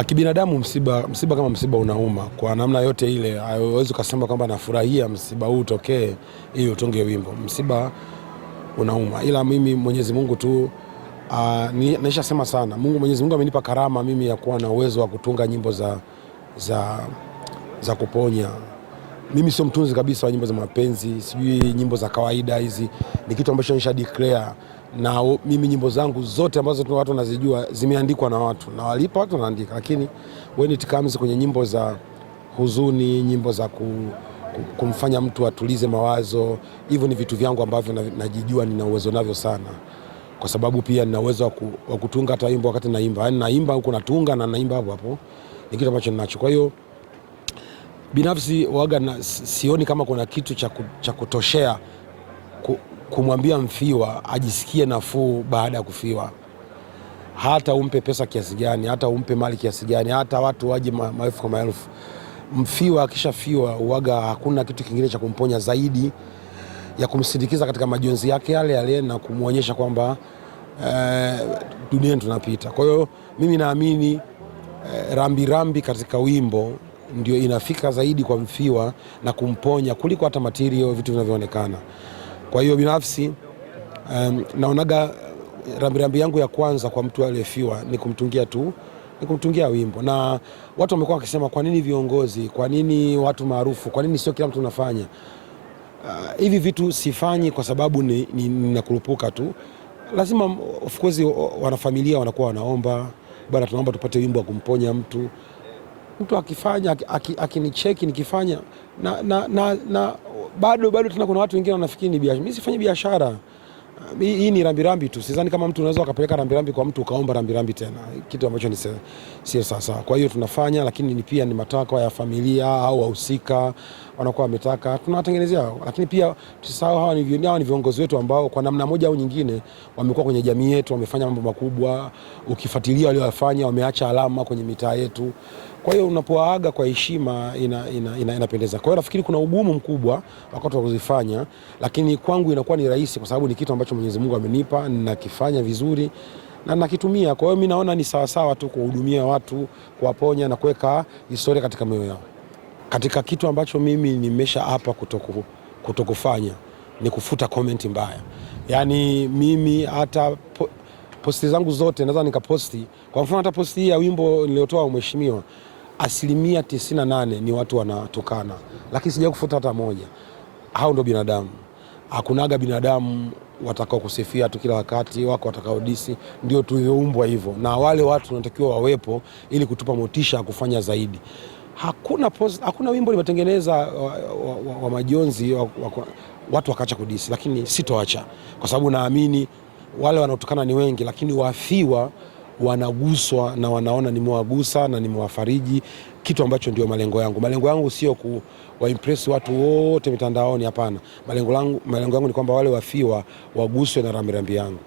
Kibinadamu msiba kama msiba unauma kwa namna yote ile. Haiwezi kusema kwamba nafurahia msiba huu utokee ili utonge wimbo. Msiba unauma, ila mimi Mwenyezi Mungu tu naisha sema sana. Mwenyezi Mungu amenipa karama mimi ya kuwa na uwezo wa kutunga nyimbo za kuponya. Mimi sio mtunzi kabisa wa nyimbo za mapenzi, sijui nyimbo za kawaida hizi. Ni kitu ambacho nisha declare, na mimi nyimbo zangu zote ambazo watu wanazijua zimeandikwa na watu na walipa watu wanaandika, lakini when it comes kwenye nyimbo za huzuni, nyimbo za kumfanya mtu atulize mawazo, hivyo ni vitu vyangu ambavyo najijua nina uwezo navyo sana, kwa sababu pia nina uwezo wa kutunga hata wimbo wakati naimba. Yaani naimba huko natunga na naimba hapo hapo. Ni kitu ambacho ninacho. Kwa hiyo binafsi sioni kama kuna kitu cha kutoshea kumwambia mfiwa ajisikie nafuu baada ya kufiwa. Hata umpe pesa kiasi gani, hata umpe mali kiasi gani, hata watu waje maelfu kwa maelfu, mfiwa akishafiwa huaga hakuna kitu kingine cha kumponya zaidi ya kumsindikiza katika majonzi yake yale na kumuonyesha kwamba duniani tunapita. Kwa hiyo mimi naamini rambi katika wimbo ndio inafika zaidi kwa mfiwa na kumponya kuliko hata material, vitu vinavyoonekana. Kwa hiyo binafsi naonaga rambi yangu ya kwanza kwa mtu aliyefiwa ni kumtungia wimbo. Na watu wamekuwa wakisema kwa nini viongozi, kwa nini watu maarufu, kwa nini sio kila mtu anafanya hivi vitu? Sifanyi kwa sababu ninakurupuka tu. Lazima of course wanafamilia wanakuwa wanaomba, bwana tunaomba tupate wimbo wa kumponya mtu. Mtu akifanya akinicheki nikifanya na bado tena kuna watu wengine wanafikiri ni biashara. Mimi sifanyi biashara. Hii ni rambirambi tu. Sidhani kama mtu unaweza ukapeleka rambirambi kwa mtu ukaomba rambirambi tena. Kitu ambacho ni sio sawa. Kwa hiyo tunafanya, lakini pia ni matakwa ya familia au wahusika wanakuwa wametaka, tunawatengenezea. Lakini pia tusisahau hawa ni viongozi wetu ambao kwa namna moja au nyingine wamekuwa kwenye jamii yetu, wamefanya mambo makubwa. Ukifuatilia waliofanya, wameacha alama kwenye mitaa yetu. Kwa hiyo unapoaga kwa heshima inapendeza. Kwa hiyo nafikiri kuna ugumu mkubwa wakati wa kuzifanya, lakini kwangu inakuwa ni rahisi kwa sababu ni kitu ambacho Mwenyezi Mungu amenipa, ninakifanya vizuri na nakitumia. Kwa hiyo mimi naona ni sawa tu kuhudumia watu, kuwaponya na kuweka historia katika mioyo yao. Katika kitu ambacho mimi nimesha hapa kutokufanya ni kufuta comment mbaya. Yaani mimi hata posti zangu zote naweza nikaposti. Kwa mfano hata posti hii ya wimbo niliotoa mheshimiwa, 98% ni watu wanatukana, lakini sija kufuta hata moja. Hao ndio binadamu. Hakunaga binadamu watakao kusifia tu kila wakati, wako watakao disi. Ndio tulioumbwa hivyo, na wale watu wanatakiwa wawepo ili kutupa motisha ya kufanya zaidi. Hakuna wimbo nimetengeneza wa majonzi watu wakaacha kudisi, lakini sitoacha kwa sababu naamini wale wanaotokana ni wengi, lakini wafiwa wanaguswa na wanaona nimewagusa na nimewafariji, kitu ambacho ndio malengo yangu. Malengo yangu sio kuwaimpress watu wote mitandaoni, hapana. Malengo yangu ni kwamba wale wafiwa waguswe na rambirambi yangu.